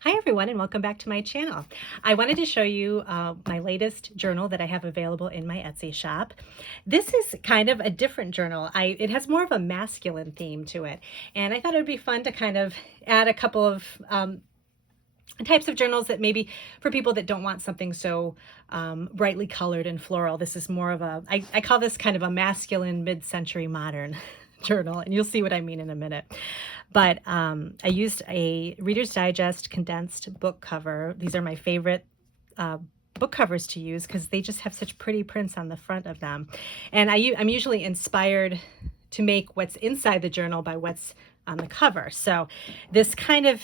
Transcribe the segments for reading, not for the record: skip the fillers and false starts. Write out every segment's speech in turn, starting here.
Hi everyone and welcome back to my channel. I wanted to show you my latest journal that I have available in my Etsy shop. This is kind of a different journal. It has more of a masculine theme to it, and I thought it would be fun to kind of add a couple of types of journals that maybe for people that don't want something so brightly colored and floral. This is more of I call this kind of a masculine mid-century modern journal, and you'll see what I mean in a minute. But I used a Reader's Digest condensed book cover. These are my favorite book covers to use because they just have such pretty prints on the front of them. And I'm usually inspired to make what's inside the journal by what's on the cover. So this kind of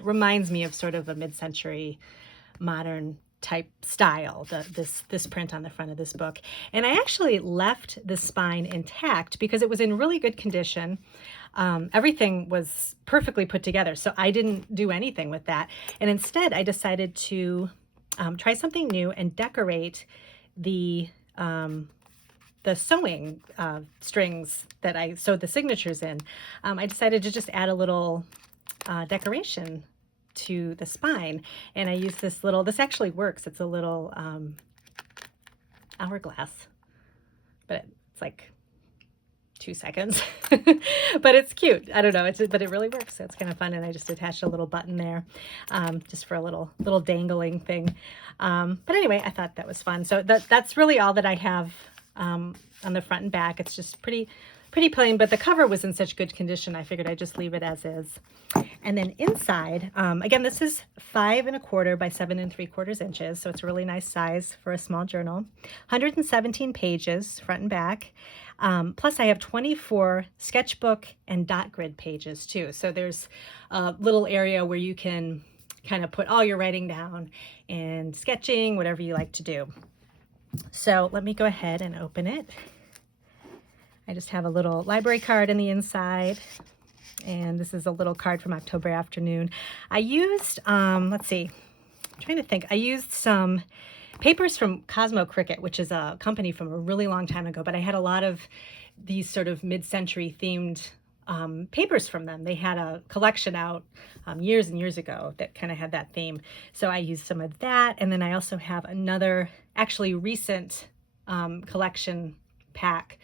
reminds me of sort of a mid-century modern type style, this print on the front of this book. And I actually left the spine intact because it was in really good condition. Everything was perfectly put together, so I didn't do anything with that. And instead, I decided to try something new and decorate the sewing strings that I sewed the signatures in. I decided to just add a little decoration to the spine, and I use this actually works. It's a little hourglass, but it's like 2 seconds, but it's cute. I don't know, but it really works, so it's kind of fun. And I just attached a little button there just for a little dangling thing. But anyway, I thought that was fun. So that's really all that I have on the front and back. It's just pretty plain, but the cover was in such good condition, I figured I'd just leave it as is. And then inside, again, this is 5 1/4 by 7 3/4 inches, so it's a really nice size for a small journal. 117 pages, front and back. Plus I have 24 sketchbook and dot grid pages too. So there's a little area where you can kind of put all your writing down and sketching, whatever you like to do. So let me go ahead and open it. I just have a little library card in the inside, and this is a little card from October Afternoon. I used, let's see, I'm trying to think. I used some papers from Cosmo Cricket, which is a company from a really long time ago, but I had a lot of these sort of mid-century themed papers from them. They had a collection out years and years ago that kind of had that theme. So I used some of that, and then I also have another actually recent collection pack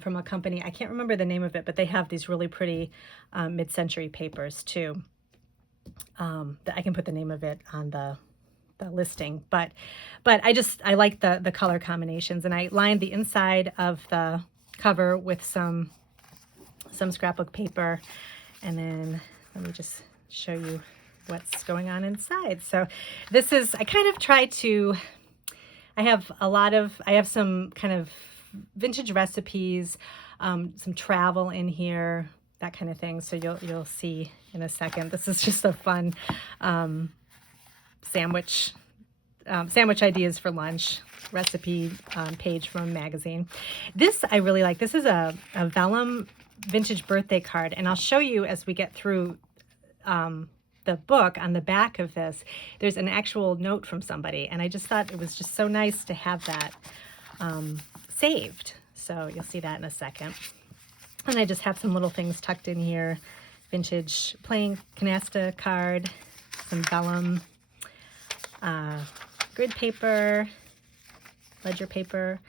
from a company. I can't remember the name of it, but they have these really pretty mid-century papers too. That I can put the name of it on the listing, but I like the color combinations, and I lined the inside of the cover with some scrapbook paper, and then let me just show you what's going on inside. So this is, I kind of try to, I have some kind of vintage recipes, some travel in here, that kind of thing. So you'll see in a second. This is just a fun sandwich ideas for lunch recipe page from a magazine. This I really like. This is a vellum vintage birthday card, and I'll show you as we get through the book. On the back of this, there's an actual note from somebody, and I just thought it was just so nice to have that saved. So you'll see that in a second. And I just have some little things tucked in here. Vintage plain canasta card, some vellum, grid paper, ledger paper,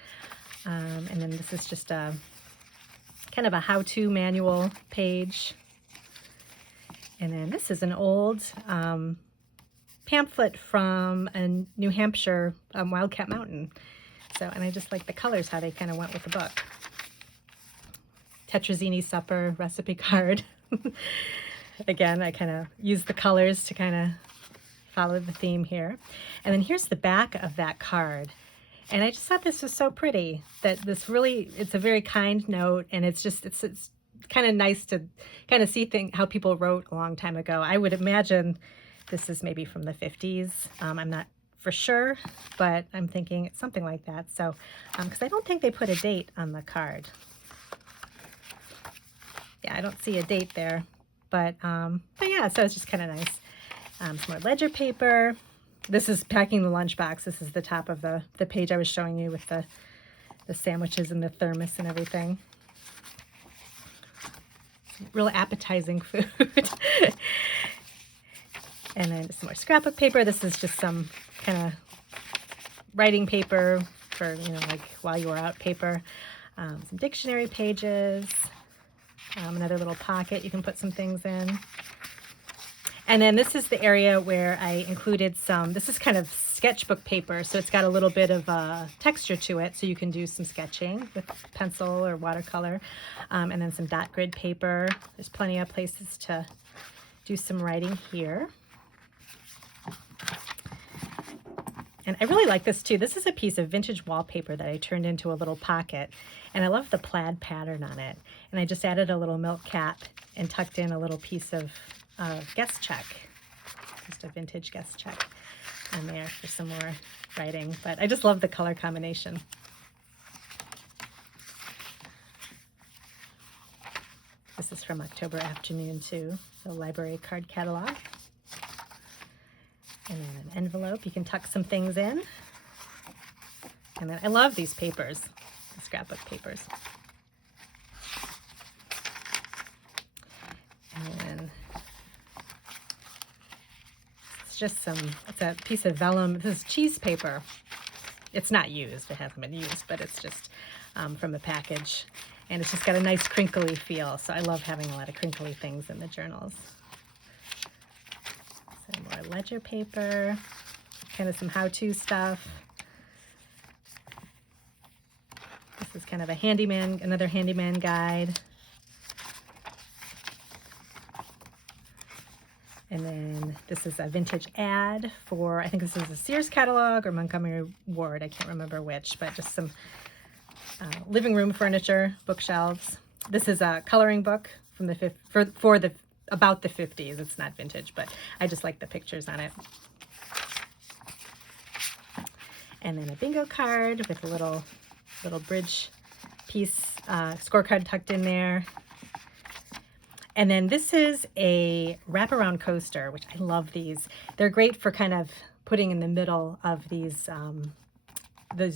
and then this is just a kind of a how-to manual page. And then this is an old pamphlet from a New Hampshire Wildcat Mountain. So, and I just like the colors, how they kind of went with the book. Tetrazzini supper recipe card. Again, I kind of use the colors to kind of follow the theme here. And then here's the back of that card. And I just thought this was so pretty, that this really, it's a very kind note, and it's kind of nice to kind of see how people wrote a long time ago. I would imagine this is maybe from the 50s. I'm not for sure, but I'm thinking it's something like that. So, because I don't think they put a date on the card. Yeah, I don't see a date there, but yeah, so it's just kind of nice. Some more ledger paper. This is packing the lunchbox. This is the top of the page I was showing you with the sandwiches and the thermos and everything. Real appetizing food. And then some more scrapbook paper. This is just some kind of writing paper for, you know, like while you were out paper. Some dictionary pages. Another little pocket you can put some things in. And then this is the area where I included some, this is kind of sketchbook paper, so it's got a little bit of texture to it, so you can do some sketching with pencil or watercolor. And then some dot grid paper. There's plenty of places to do some writing here. And I really like this too. This is a piece of vintage wallpaper that I turned into a little pocket, and I love the plaid pattern on it. And I just added a little milk cap and tucked in a little piece of guest check, just a vintage guest check on there for some more writing. But I just love the color combination. This is from October afternoon too, the library card catalog. And then an envelope, you can tuck some things in. And then I love these papers, the scrapbook papers. And it's just it's a piece of vellum. This is cheese paper. It's not used, it hasn't been used, but it's just from the package. And it's just got a nice crinkly feel. So I love having a lot of crinkly things in the journals. Some more ledger paper, kind of some how-to stuff. This is kind of a handyman, another handyman guide. And then this is a vintage ad for, I think this is a Sears catalog or Montgomery Ward, I can't remember which, but just some living room furniture, bookshelves. This is a coloring book from the about the 50s. It's not vintage, but I just like the pictures on it. And then a bingo card with a little bridge piece, scorecard tucked in there. And then this is a wraparound coaster, which I love these. They're great for kind of putting in the middle of these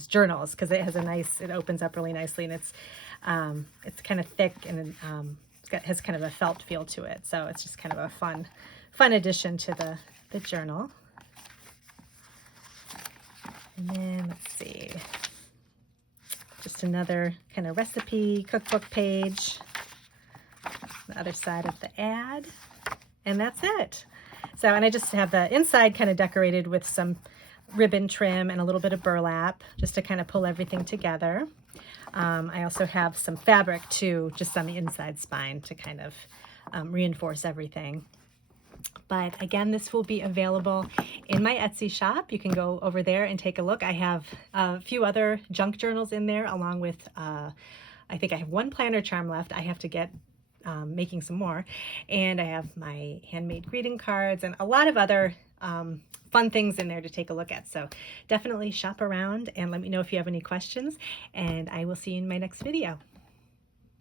journals, because it has it opens up really nicely, and it's kind of thick, and has kind of a felt feel to it. So it's just kind of a fun addition to the journal. And then let's see, just another kind of recipe cookbook page, the other side of the ad, and that's it. So, and I just have the inside kind of decorated with some ribbon trim and a little bit of burlap just to kind of pull everything together. I also have some fabric too, just on the inside spine to kind of reinforce everything. But again, this will be available in my Etsy shop. You can go over there and take a look. I have a few other junk journals in there, along with, I think I have one planner charm left. I have to get making some more. And I have my handmade greeting cards and a lot of other fun things in there to take a look at. So definitely shop around and let me know if you have any questions, and I will see you in my next video.